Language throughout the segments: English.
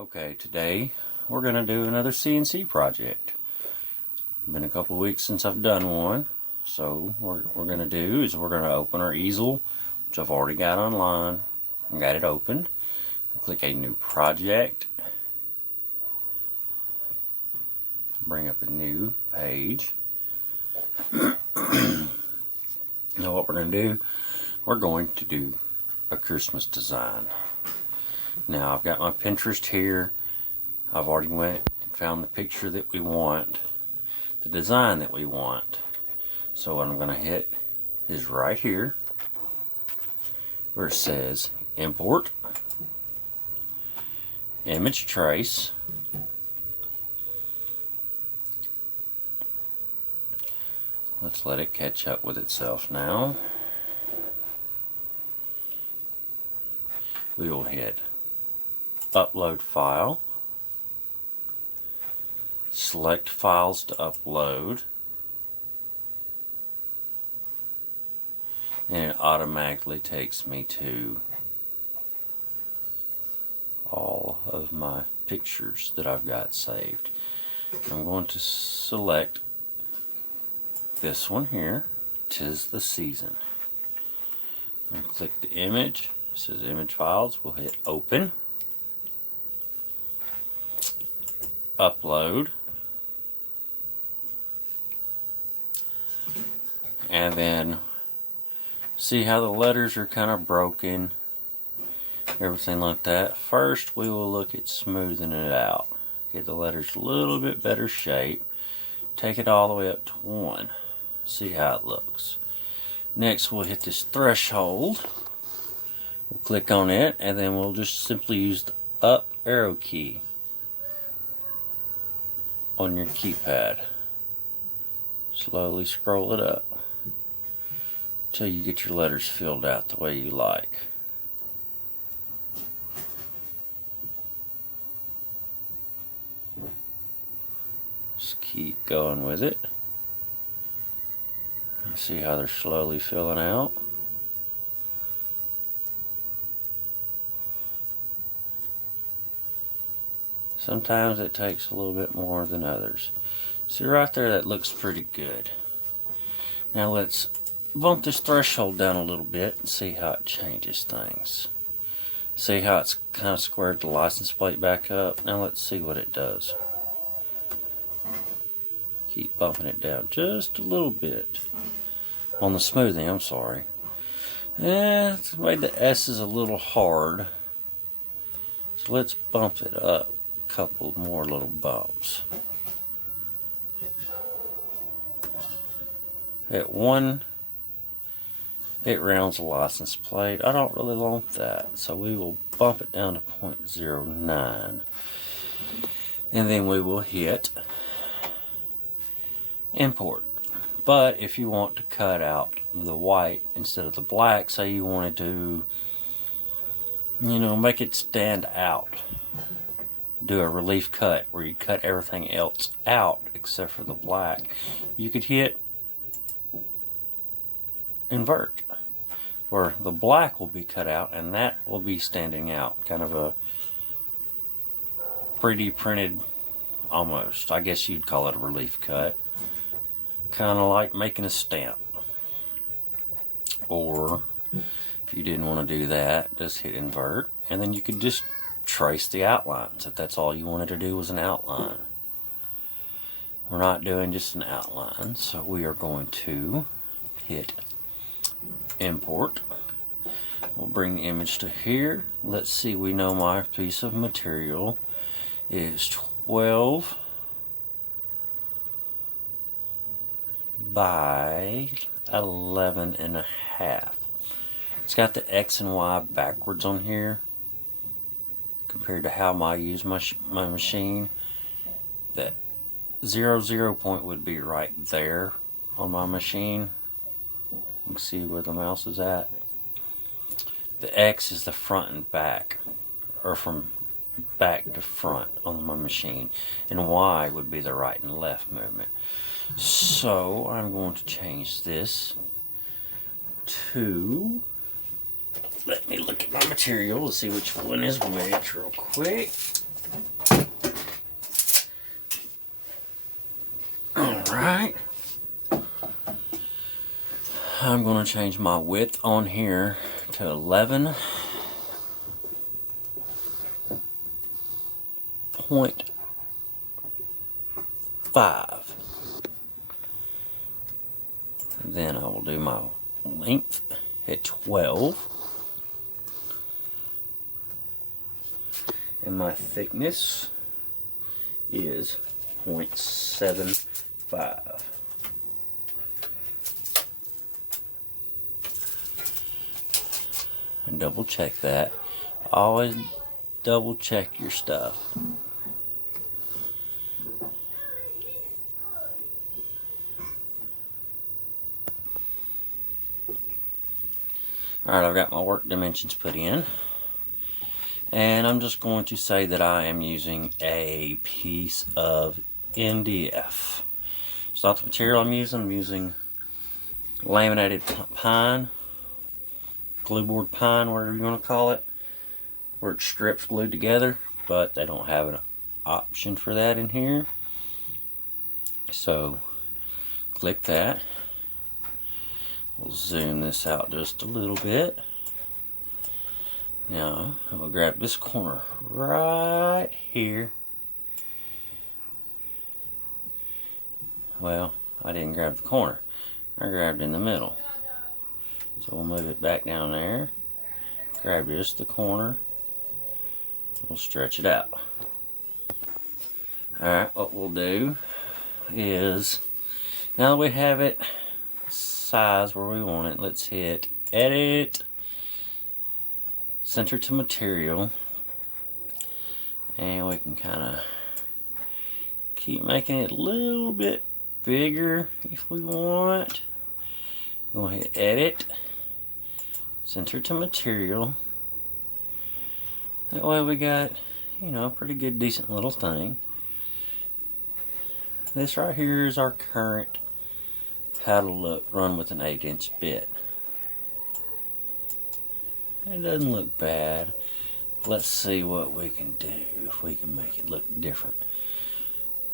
Okay, today we're going to do another CNC project. Been a couple of weeks since I've done one, so what we're going to do is we're going to open our easel, which I've already got online and got it opened. Click a new project, bring up a new page. Now what we're going to do, we're going to do a Christmas design. Now I've got my Pinterest here. I've already went and found the picture that we want, the design that we want. So what I'm going to hit is right here where it says import, image trace, let's let it catch up with itself now. We will hit upload file, select files to upload, and it automatically takes me to all of my pictures that I've got saved. I'm going to select this one here, 'Tis the Season. I'm going to click the image, it says image files, we'll hit open, upload, and then see how the letters are kind of broken, everything like that. First we will look at smoothing it out, get the letters a little bit better shape, take it all the way up to 1, see how it looks. Next we'll hit this threshold, we'll click on it, and then we'll just simply use the up arrow key on your keypad. Slowly scroll it up until you get your letters filled out the way you like. Just keep going with it. See how they're slowly filling out. Sometimes it takes a little bit more than others. See right there, that looks pretty good. Now let's bump this threshold down a little bit and see how it changes things. See how it's kind of squared the license plate back up? Now let's see what it does. Keep bumping it down just a little bit. On the smoothing, I'm sorry. It's made the S's a little hard. So let's bump it up a couple more little bumps. At 1, it rounds the license plate. I don't really want that, so we will bump it down to 0.09. And then we will hit import. But if you want to cut out the white instead of the black, say you wanted to, make it stand out, do a relief cut where you cut everything else out except for the black, you could hit invert, where the black will be cut out and that will be standing out, kind of a 3D printed, almost, I guess you'd call it a relief cut, kind of like making a stamp. Or if you didn't want to do that, just hit invert, and then you could just trace the outlines if that's all you wanted to do was an outline. We're not doing just an outline, so we are going to hit import. We'll bring the image to here. Let's see, we know my piece of material is 12 by 11.5. It's got the X and Y backwards on here compared to how I use my machine. That 0 point would be right there on my machine. You can see where the mouse is at. The X is the front and back, or from back to front on my machine, and Y would be the right and left movement. So I'm going to change this to, let me look at my material to see which one is which real quick. Alright. I'm going to change my width on here to 11.5. Then I will do my length at 12. And my thickness is 0.75. And double check that. Always double check your stuff. Alright, I've got my work dimensions put in. And I'm just going to say that I am using a piece of MDF. It's not the material I'm using laminated pine, glue board pine, whatever you want to call it, where it's strips glued together, but they don't have an option for that in here. So click that. We'll zoom this out just a little bit. Now we'll grab this corner right here. Well, I didn't grab the corner. I grabbed in the middle. So we'll move it back down there. Grab just the corner. We'll stretch it out. Alright, what we'll do is, now that we have it size where we want it, let's hit edit, center to material, and we can kind of keep making it a little bit bigger if we want. We'll hit edit, center to material. That way we got, you know, a pretty good decent little thing. This right here is our current how to look run with an 8-inch bit. It doesn't look bad. Let's see what we can do if we can make it look different.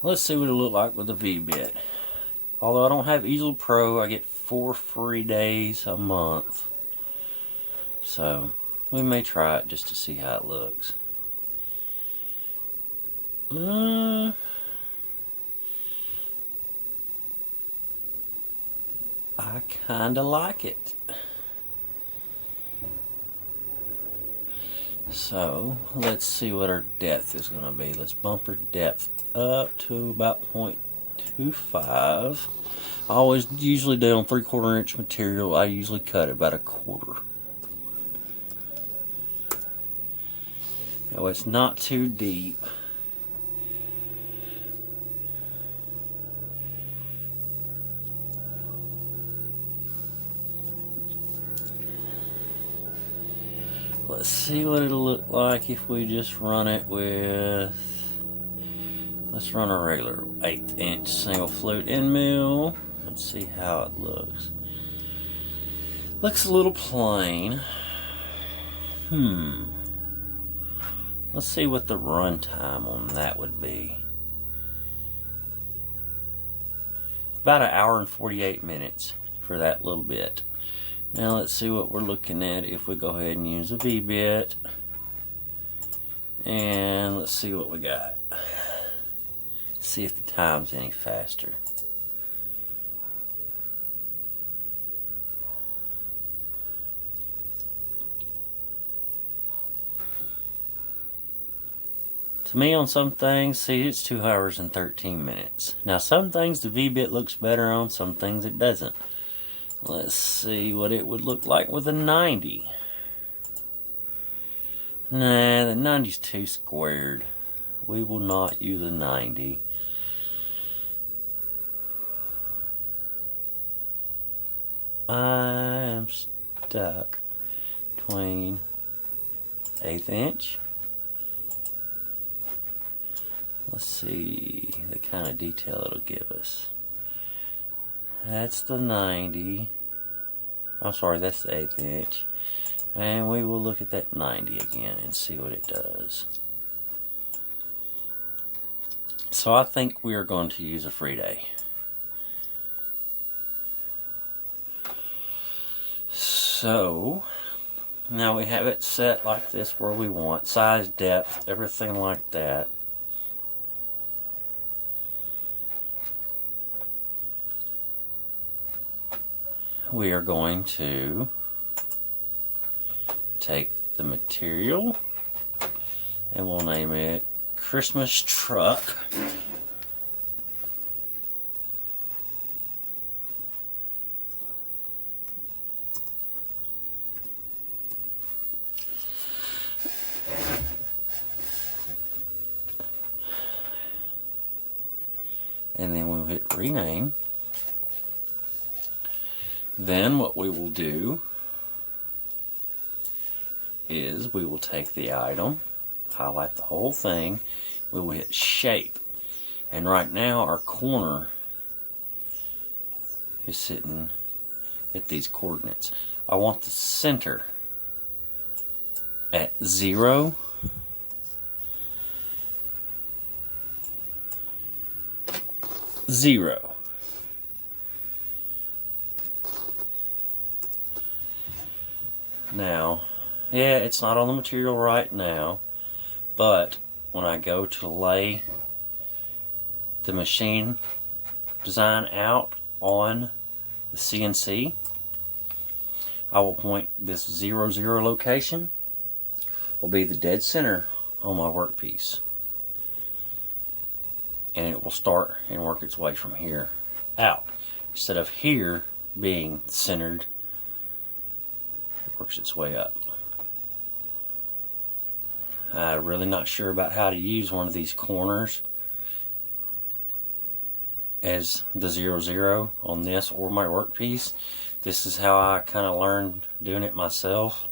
Let's see what it'll look like with a V-bit. Although I don't have Easel Pro, I get 4 free days a month. So we may try it just to see how it looks. I kinda like it. So let's see what our depth is going to be. Let's bump our depth up to about 0.25. I always usually do on 3/4 inch material. I usually cut about 1/4. That way it's not too deep. Let's see what it'll look like if we just run it with, let's run a regular 1/8 inch single flute end mill. Let's see how it looks. Looks a little plain. Let's see what the run time on that would be. About 1 hour and 48 minutes for that little bit. Now let's see what we're looking at if we go ahead and use a V-bit. And let's see what we got. See if the time's any faster. To me, on some things, see, it's 2 hours and 13 minutes. Now some things the V-bit looks better on, some things it doesn't. Let's see what it would look like with a 90. Nah, the 90's too squared. We will not use a 90. I am stuck between 1/8 inch. Let's see the kind of detail it'll give us. That's the 90. I'm sorry, that's the 1/8 inch. And we will look at that 90 again and see what it does. So I think we are going to use a free day. So now we have it set like this where we want. Size, depth, everything like that. We are going to take the material and we'll name it Christmas Truck. And then we'll hit rename. Then what we will do is we will take the item, highlight the whole thing, we will hit shape. And right now our corner is sitting at these coordinates. I want the center at 0, 0. Now, yeah, it's not on the material right now, but when I go to lay the machine design out on the CNC, I will point this 0, 0 location will be the dead center on my workpiece. And it will start and work its way from here out. Instead of here being centered, it works its way up. I'm really not sure about how to use one of these corners as the 0, 0 on this or my workpiece. This is how I kind of learned doing it myself,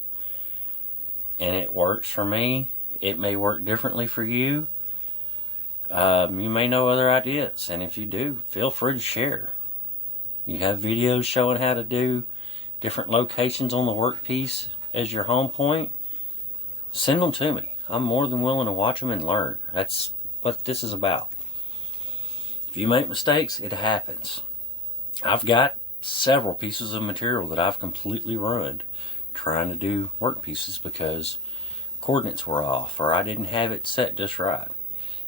and it works for me. It may work differently for you. You may know other ideas, and if you do, feel free to share. You have videos showing how to do different locations on the workpiece as your home point, send them to me. I'm more than willing to watch them and learn. That's what this is about. If you make mistakes, it happens. I've got several pieces of material that I've completely ruined trying to do workpieces because coordinates were off or I didn't have it set just right.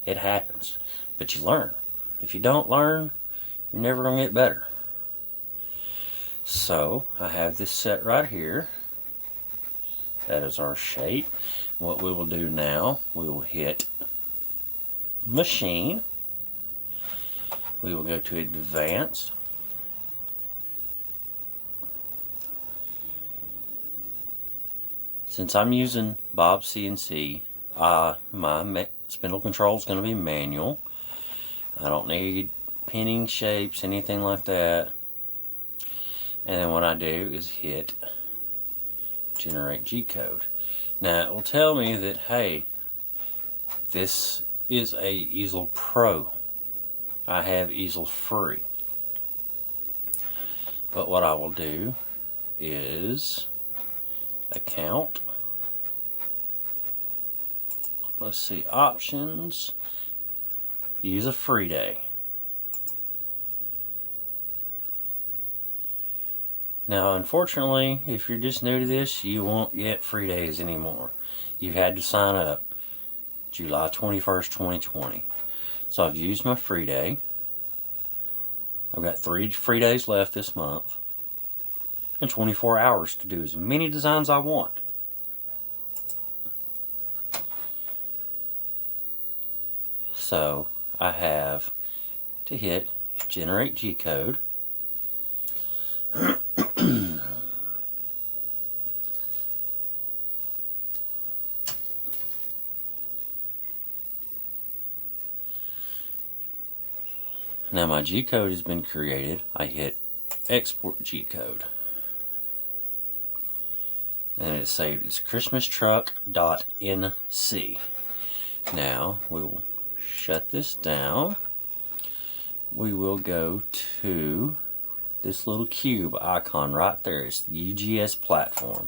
It happens, but you learn. If you don't learn, you're never going to get better. So I have this set right here. That is our shape. What we will do now, we will hit machine. We will go to advanced. Since I'm using Bob CNC, my spindle control is going to be manual. I don't need pinning shapes, anything like that. And then what I do is hit generate G-code. Now it will tell me that, hey, this is a easel Pro. I have easel free. But what I will do is account. Let's see, options, use a free day. Now, unfortunately, if you're just new to this, you won't get free days anymore. You had to sign up July 21st, 2020. So I've used my free day. I've got 3 free days left this month and 24 hours to do as many designs I want. So I have to hit generate G-code. Now my G-code has been created. I hit export G-code. And it's saved as christmastruck.nc. Now we will shut this down. We will go to this little cube icon right there. It's the UGS platform.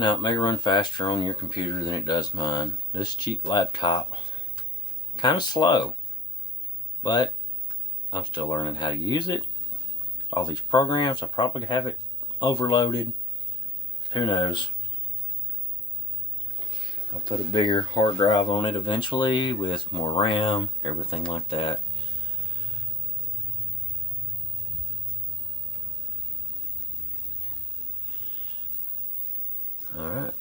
Now, it may run faster on your computer than it does mine. This cheap laptop, kind of slow, but I'm still learning how to use it. All these programs, I probably have it overloaded. Who knows? I'll put a bigger hard drive on it eventually with more RAM, everything like that. Alright,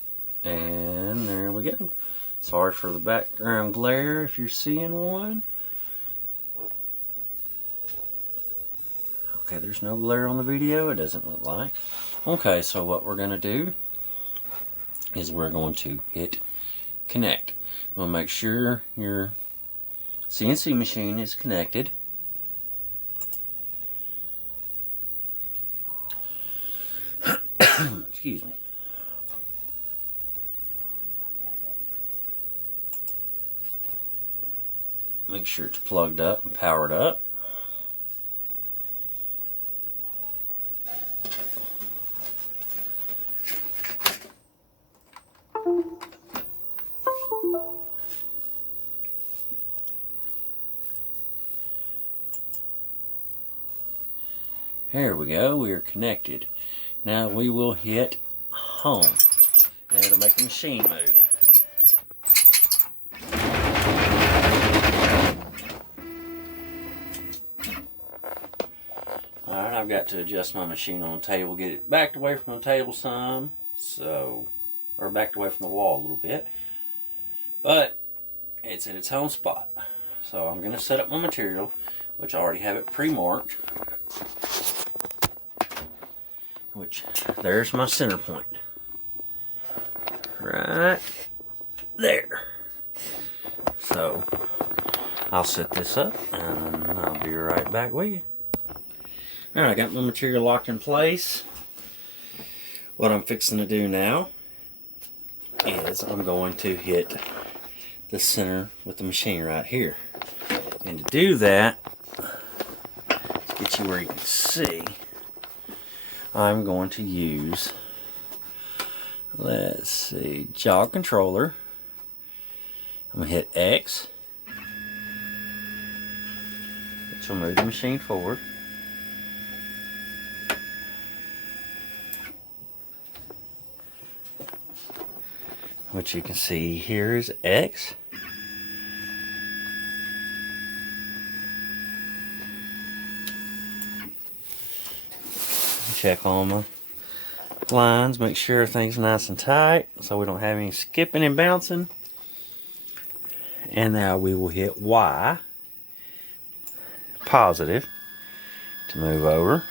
and there we go. Sorry for the background glare if you're seeing one. Okay, there's no glare on the video, it doesn't look like. Okay, so what we're going to do is we're going to hit connect. We'll make sure your CNC machine is connected. Excuse me. Make sure it's plugged up and powered up. Here we go, we are connected. Now we will hit home, and it'll make the machine move. Alright, I've got to adjust my machine on the table, get it backed away from the table some, or backed away from the wall a little bit. But it's in its home spot. So I'm going to set up my material, which I already have it pre-marked. Which, there's my center point. Right there. So, I'll set this up and I'll be right back with you. Alright, I got my material locked in place. What I'm fixing to do now is I'm going to hit the center with the machine right here. And to do that, let's get you where you can see, I'm going to use, let's see, jog controller. I'm going to hit X, which will move the machine forward. What you can see here is X. Check all my lines, make sure everything's nice and tight so we don't have any skipping and bouncing. And now we will hit Y, positive, to move over.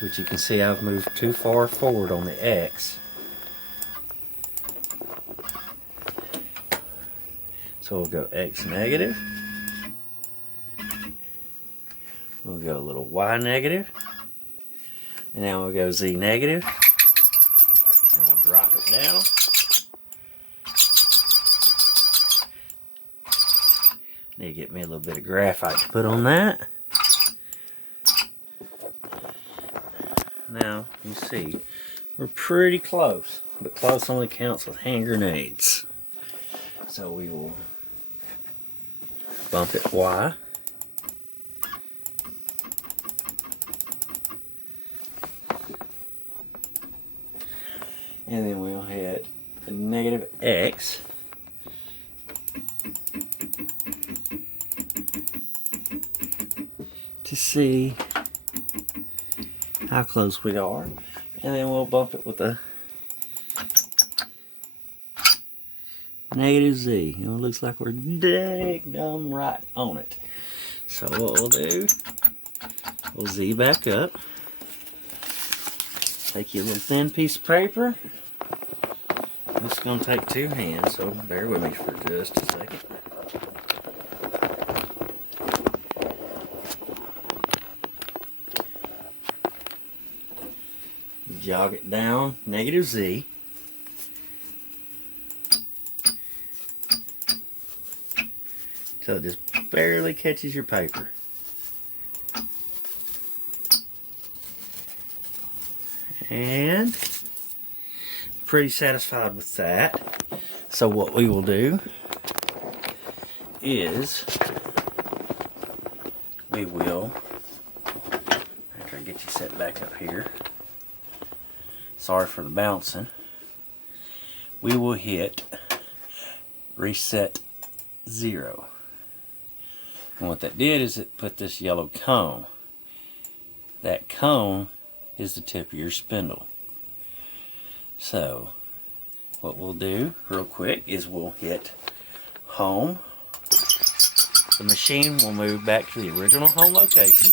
Which you can see I've moved too far forward on the X. So we'll go X negative. We'll go a little Y negative. And now we'll go Z negative. And we'll drop it down. Need to get me a little bit of graphite to put on that. Now, you see, we're pretty close. But close only counts with hand grenades. So we will bump it Y. And then we'll hit negative X. To see how close we are. And then we'll bump it with a negative Z. You know, it looks like we're dang right on it. So what we'll do, we'll Z back up. Take your little thin piece of paper. This is going to take two hands, so bear with me for just a second. Jog it down, negative Z. Till it just barely catches your paper. And pretty satisfied with that. So what we will do is we will, after I get you set back up here, sorry for the bouncing, we will hit reset 0. And what that did is it put this yellow cone. That cone is the tip of your spindle. So what we'll do real quick is we'll hit home. The machine will move back to the original home location.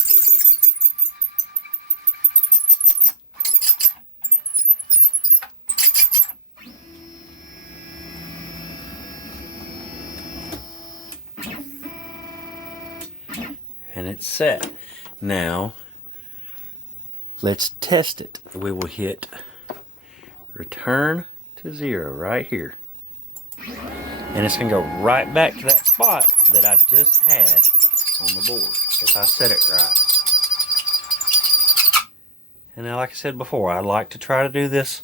And it's set. Now let's test it. We will hit return to 0 right here. And it's going to go right back to that spot that I just had on the board, if I set it right. And now, like I said before, I like to try to do this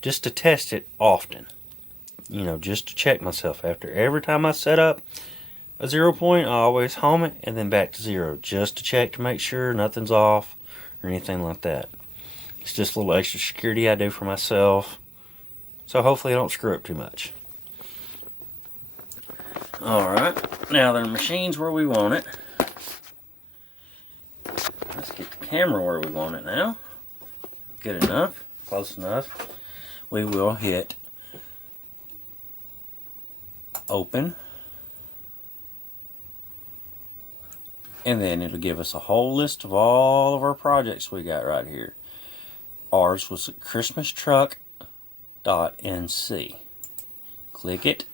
just to test it often. You know, just to check myself. After every time I set up a 0 point, I always home it and then back to 0, just to check to make sure nothing's off or anything like that. It's just a little extra security I do for myself, so hopefully I don't screw up too much. Alright, now the machine's where we want it. Let's get the camera where we want it now. Good enough, close enough. We will hit open. And then it'll give us a whole list of all of our projects we got right here. Ours was christmastruck.nc. Click it,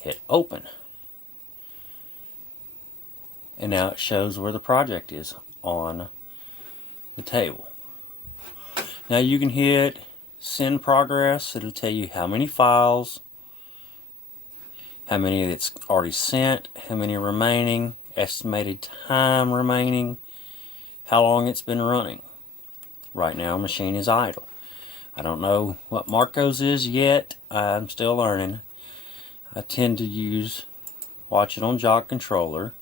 hit open. And now it shows where the project is on the table. Now you can hit send progress. It'll tell you how many files, how many that's already sent, how many remaining, estimated time remaining, how long it's been running. Right now, machine is idle. I don't know what Marco's is yet. I'm still learning. I tend to watch it on jog controller.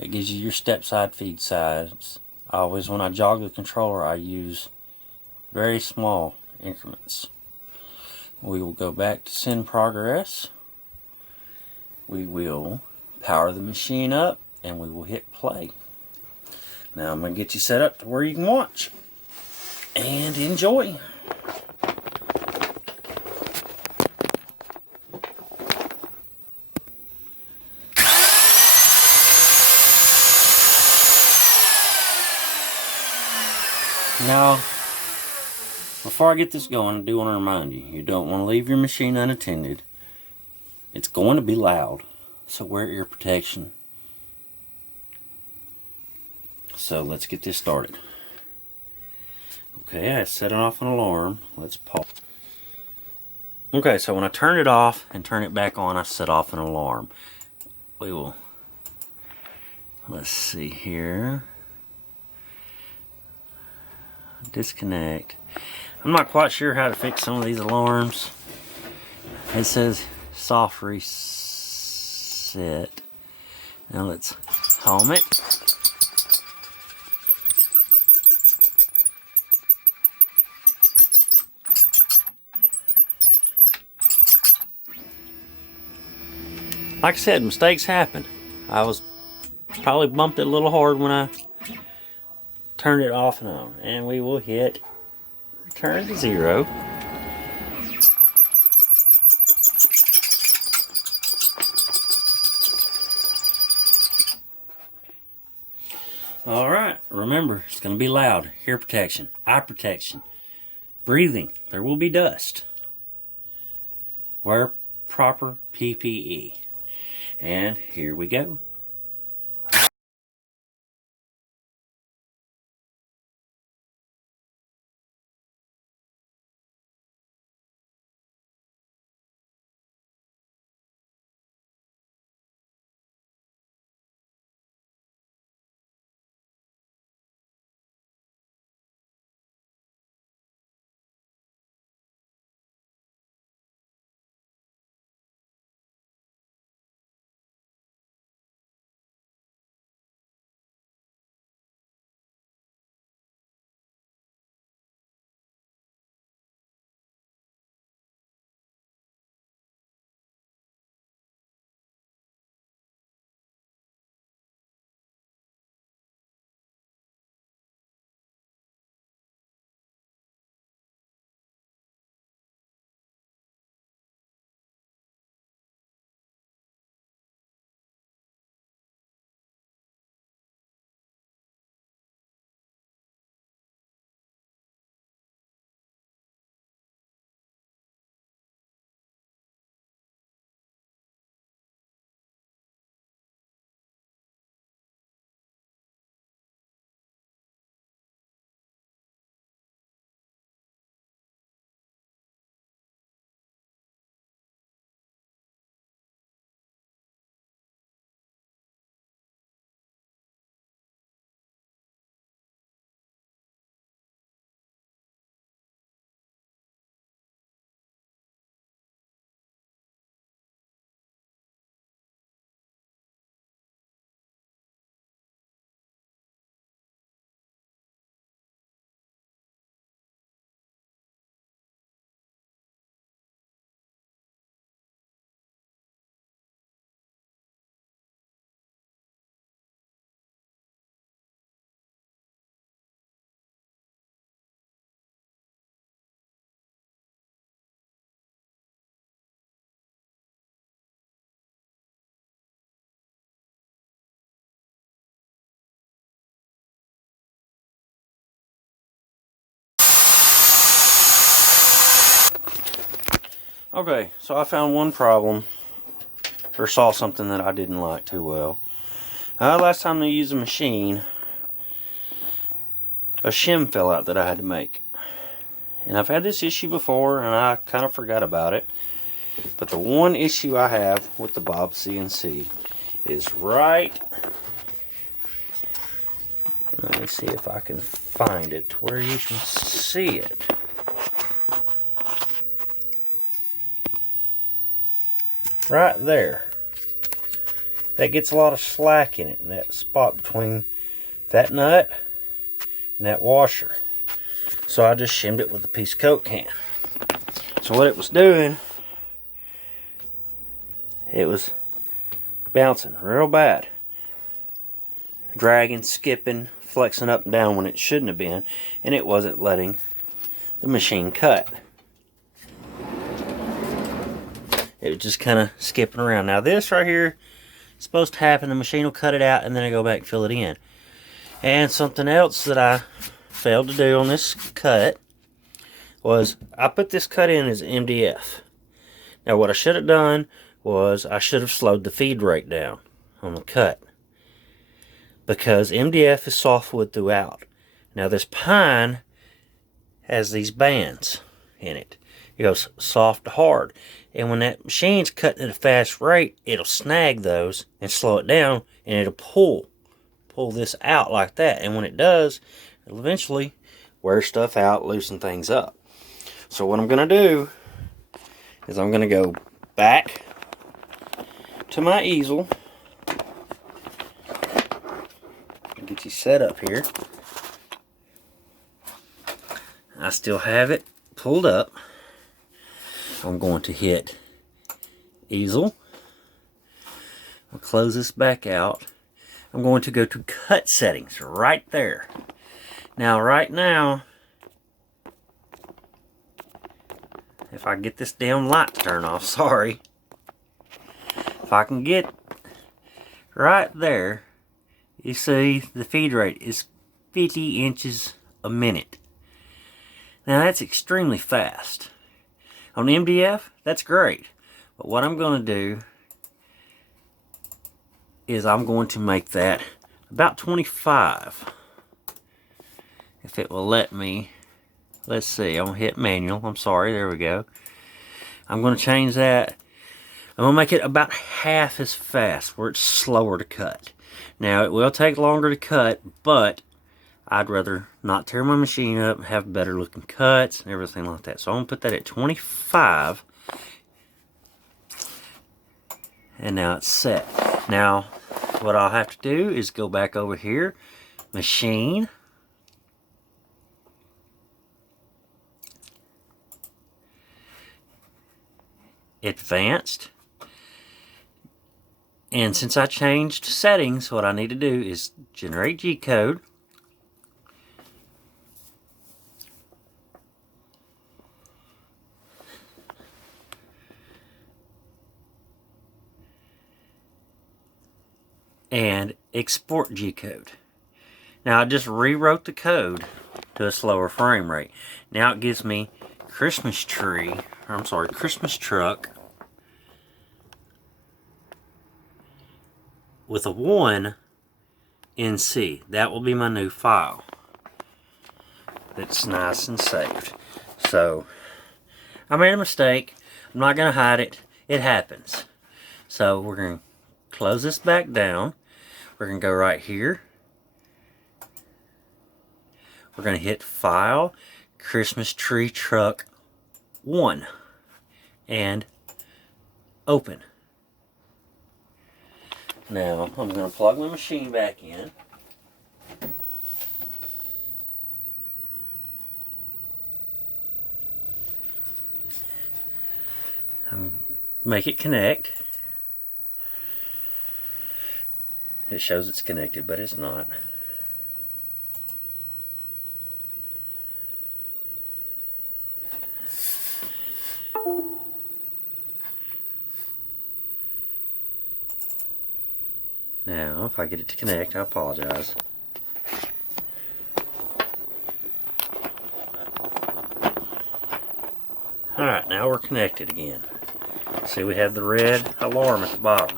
It gives you your step side, feed sides. I always, when I jog the controller, I use very small increments. We will go back to send progress. We will power the machine up and we will hit play. Now I'm going to get you set up to where you can watch and enjoy. Now, before I get this going, I do want to remind you, you don't want to leave your machine unattended. It's going to be loud, so wear ear protection. So let's get this started. Okay, I set off an alarm. Let's pause. Okay, so when I turn it off and turn it back on, I set off an alarm. We will, let's see here. Disconnect. I'm not quite sure how to fix some of these alarms. It says soft reset. Now let's home it. Like I said, mistakes happen. I was probably bumped it a little hard when I turned it off and on. And we will hit return to 0. Alright, remember, it's going to be loud. Ear protection, eye protection, breathing. There will be dust. Wear proper PPE. And here we go. Okay, so I found one problem, or saw something that I didn't like too well. Last time they used a machine, a shim fell out that I had to make. And I've had this issue before, and I kind of forgot about it. But the one issue I have with the Bob CNC is right... Let me see if I can find it to where you can see it. Right there. That gets a lot of slack in it, in that spot between that nut and that washer. So I just shimmed it with a piece of Coke can. So what it was doing, it was bouncing real bad. Dragging, skipping, flexing up and down when it shouldn't have been. And it wasn't letting the machine cut. It was just kind of skipping around. Now this right here is supposed to happen. The machine will cut it out and then I go back and fill it in. And something else that I failed to do on this cut was I put this cut in as MDF. Now what I should have done was I should have slowed the feed rate down on the cut, because MDF is softwood throughout. Now this pine has these bands in it. It goes soft to hard. And when that machine's cutting at a fast rate, it'll snag those and slow it down, and it'll pull this out like that. And when it does, it'll eventually wear stuff out, loosen things up. So what I'm going to do is I'm going to go back to my easel. Get you set up here. I still have it pulled up. I'm going to hit easel. I'll close this back out. I'm going to go to cut settings right there. Now right now, if I get this damn light to turn off, sorry. If I can get right there, you see the feed rate is 50 inches a minute. Now that's extremely fast. On MDF, that's great. But what I'm going to do is I'm going to make that about 25. If it will let me. Let's see, I'm going to hit manual. I'm sorry, there we go. I'm going to change that. I'm going to make it about half as fast, where it's slower to cut. Now, it will take longer to cut, but I'd rather not tear my machine up and have better looking cuts and everything like that. So I'm going to put that at 25. And now it's set. Now, what I'll have to do is go back over here, machine, advanced. And since I changed settings, what I need to do is generate G-code. And export G-code. Now I just rewrote the code to a slower frame rate. Now it gives me Christmas tree, or I'm sorry, Christmas truck with a 1 in C. That will be my new file. That's nice and saved. So I made a mistake. I'm not going to hide it. It happens. So we're going to close this back down. We're going to go right here. We're going to hit File, Christmas Tree Truck 1, and Open. Now, I'm going to plug my machine back in. Make it connect. It shows it's connected, but it's not. Now, if I get it to connect, I apologize. Alright, now we're connected again. See, we have the red alarm at the bottom.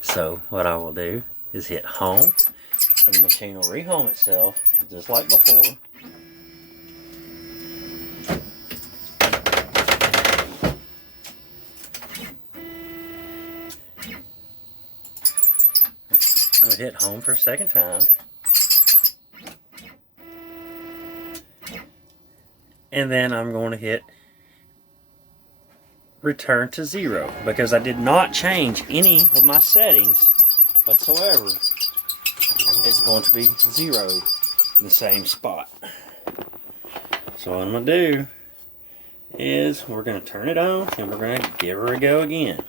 So what I will do is hit home, and the machine will rehome itself just like before. We'll hit home for a second time. And then I'm going to hit return to 0 because I did not change any of my settings whatsoever. It's going to be 0 in the same spot. So what I'm going to do is we're going to turn it on and we're going to give her a go again.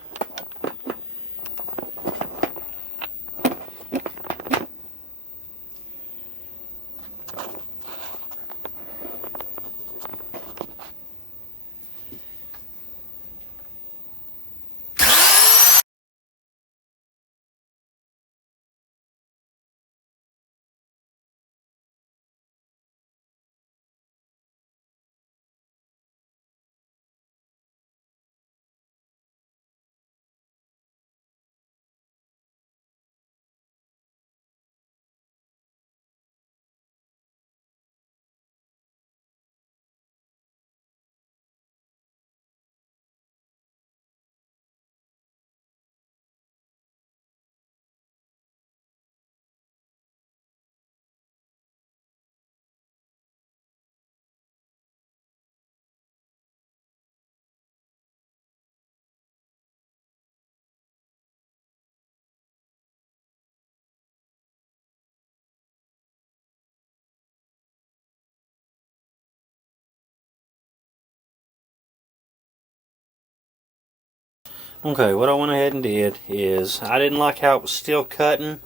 Okay, what I went ahead and did is I didn't like how it was still cutting.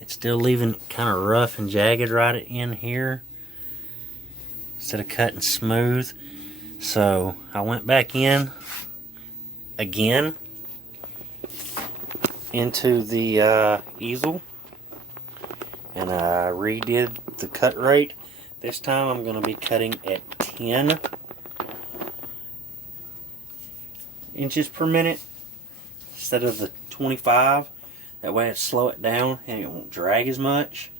It's still leaving kind of rough and jagged right in here instead of cutting smooth. So I went back in again into the easel and I redid the cut rate. This time I'm going to be cutting at 10 inches per minute instead of the 25. That way it slow it down and it won't drag as much,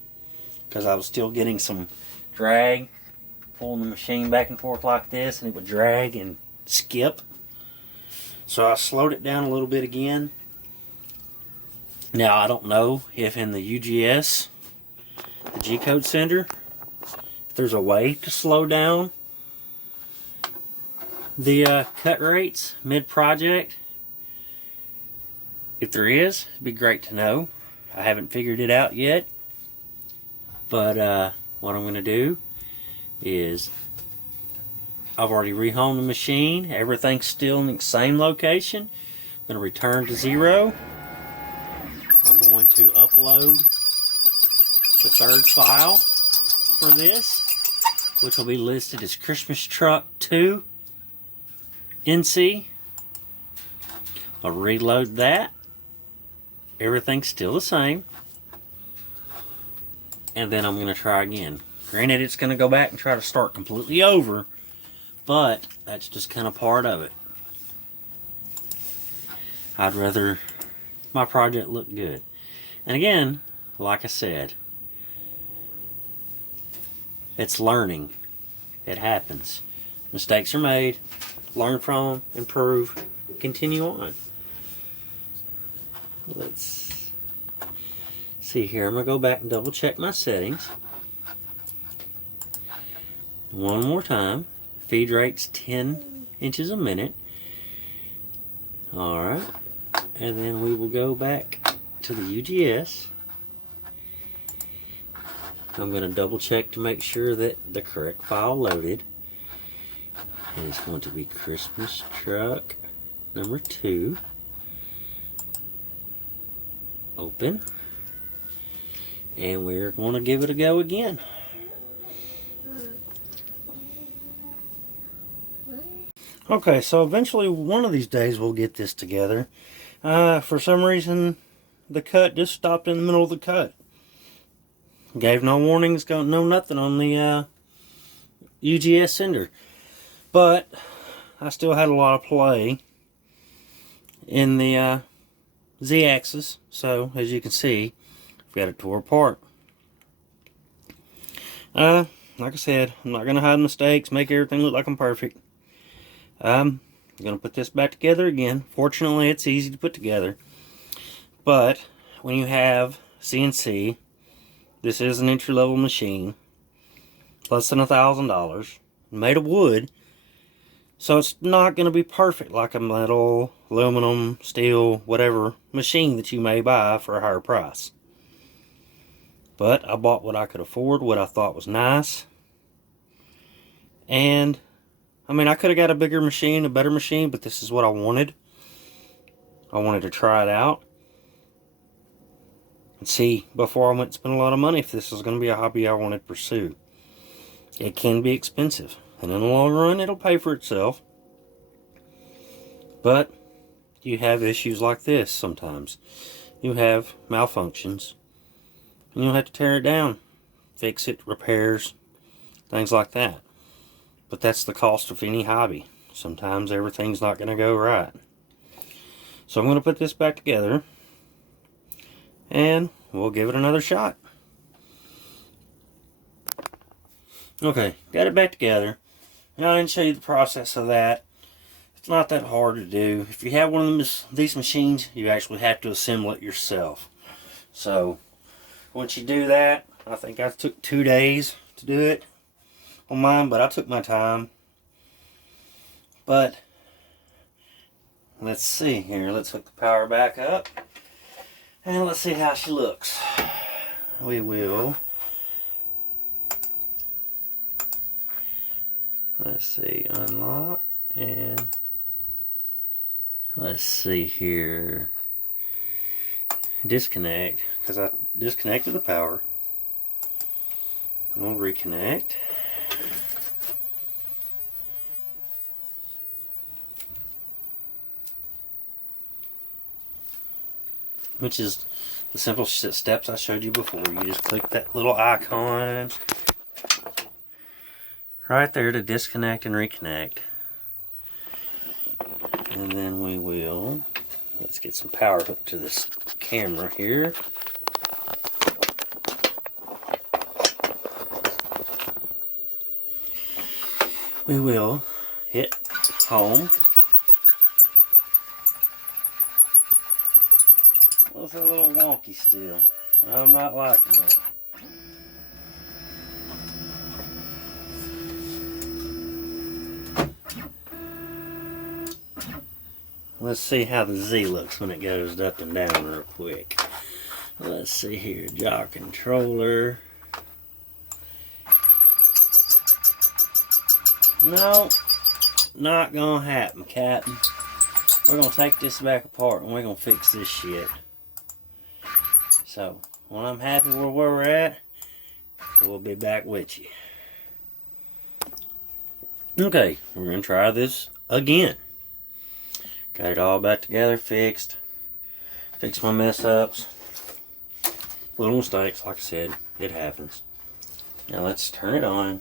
because I was still getting some drag pulling the machine back and forth like this, and it would drag and skip. So I slowed it down a little bit again. Now I don't know if in the UGS, the G-code sender, if there's a way to slow down the cut rates mid-project. If there is, it'd be great to know. I haven't figured it out yet. But what I'm going to do is I've already rehomed the machine. Everything's still in the same location. I'm going to return to 0. I'm going to upload the third file for this, which will be listed as Christmas Truck 2 NC. I'll reload that. Everything's still the same. And then I'm going to try again. Granted, it's going to go back and try to start completely over, but that's just kind of part of it. I'd rather my project look good. And again, like I said, it's learning. It happens. Mistakes are made. Learn from them, improve, continue on. Let's see here. I'm going to go back and double check my settings. One more time. Feed rate's 10 inches a minute. Alright. And then we will go back to the UGS. I'm going to double check to make sure that the correct file loaded. And it's going to be Christmas Truck number 2. Open. And we're going to give it a go again. Okay, so eventually one of these days we'll get this together. For some reason the cut just stopped in the middle of the cut. Gave no warnings, no nothing on the UGS sender. But I still had a lot of play in the Z-axis. So, as you can see, I've got it tore apart. Like I said, I'm not going to hide mistakes, make everything look like I'm perfect. I'm going to put this back together again. Fortunately, it's easy to put together. But when you have CNC, this is an entry-level machine, less than $1,000, made of wood. So it's not going to be perfect like a metal, aluminum, steel, whatever machine that you may buy for a higher price. But I bought what I could afford, what I thought was nice. And, I mean, I could have got a bigger machine, a better machine, but this is what I wanted. I wanted to try it out and see before I went and spend a lot of money if this is going to be a hobby I wanted to pursue. It can be expensive, and in the long run, it'll pay for itself. But you have issues like this sometimes. You have malfunctions, and you'll have to tear it down, fix it, repairs, things like that. But that's the cost of any hobby. Sometimes everything's not going to go right. So I'm going to put this back together, and we'll give it another shot. Okay, got it back together. Now I didn't show you the process of that. It's not that hard to do. If you have one of these machines, you actually have to assemble it yourself. So once you do that, I think I took 2 days to do it on mine, but I took my time. But let's see here. Let's hook the power back up, and let's see how she looks. We will. Let's see, unlock, and let's see here. Disconnect, because I disconnected the power. We'll reconnect. Which is the simple steps I showed you before. You just click that little icon right there to disconnect and reconnect. And then we will, let's get some power hooked to this camera here. We will hit home. Well, it's a little wonky still. I'm not liking that. Let's see how the Z looks when it goes up and down real quick. Let's see here, jaw controller. No, not gonna happen, Captain. We're gonna take this back apart and we're gonna fix this shit. So, when I'm happy with where we're at, we'll be back with you. Okay, we're gonna try this again. Got it all back together, fixed. Fixed my mess ups. Little mistakes, like I said, it happens. Now let's turn it on.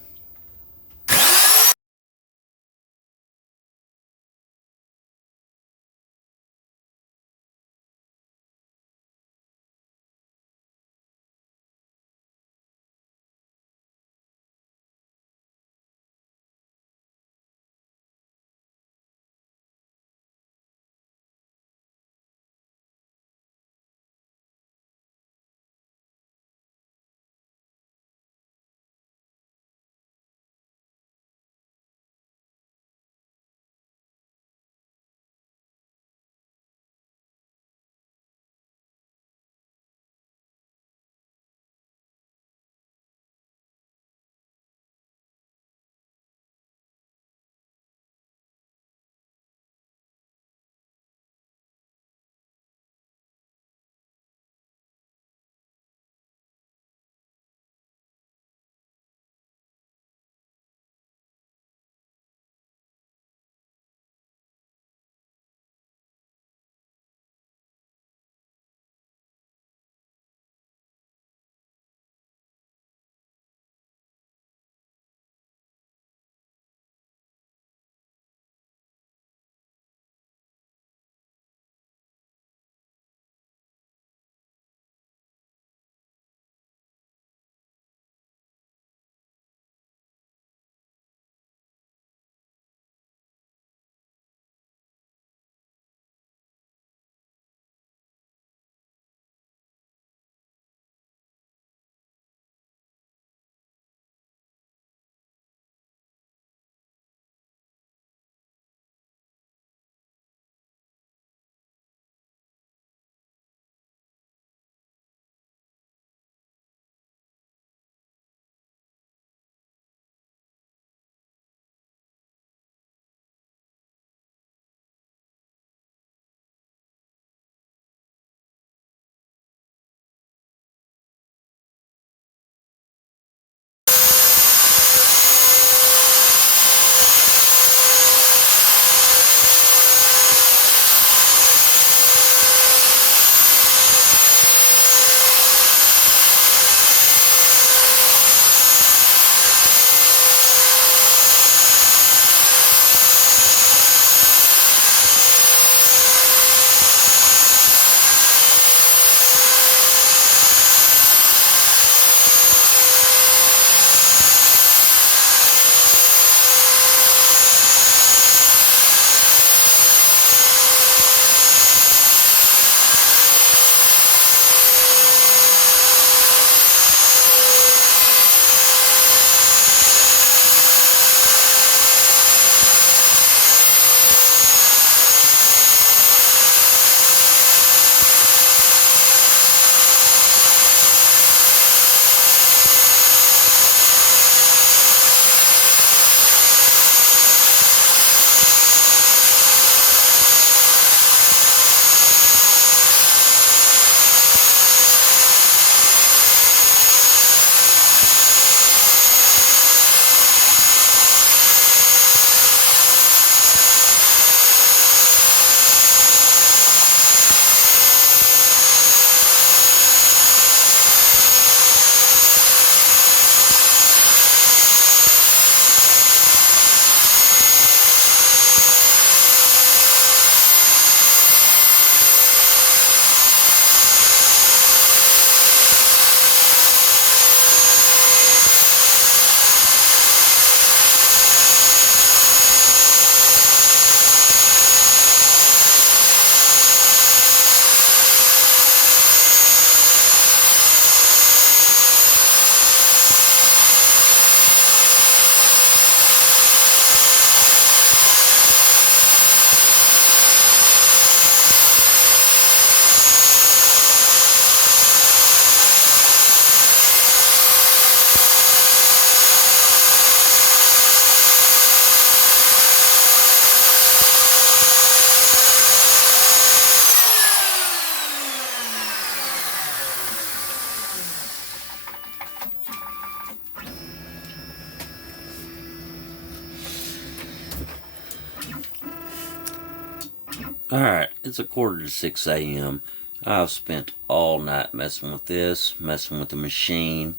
Alright, it's 5:45 a.m. I've spent all night messing with this, messing with the machine.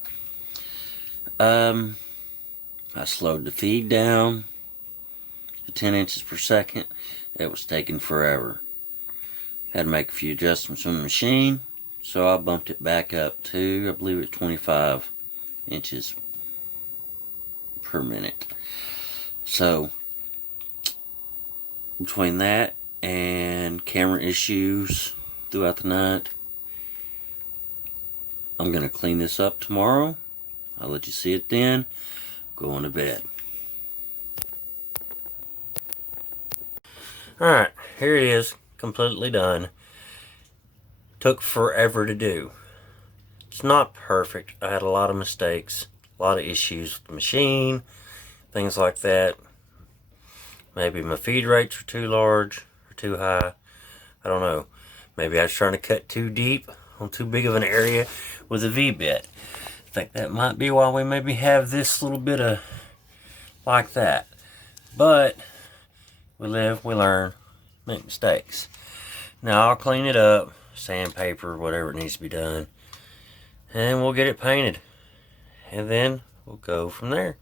I slowed the feed down to 10 inches per second. It was taking forever. Had to make a few adjustments on the machine, so I bumped it back up to, I believe it's 25 inches per minute. So, between that and camera issues throughout the night, I'm going to clean this up tomorrow. I'll let you see it then. Going to bed. Alright, here it is. Completely done. Took forever to do. It's not perfect. I had a lot of mistakes. A lot of issues with the machine. Things like that. Maybe my feed rates were too large or too high. I don't know. Maybe I was trying to cut too deep on too big of an area with a V-bit. I think that might be why we maybe have this little bit of like that. But we live, we learn, make mistakes. Now I'll clean it up, sandpaper, whatever it needs to be done, and we'll get it painted. And then we'll go from there.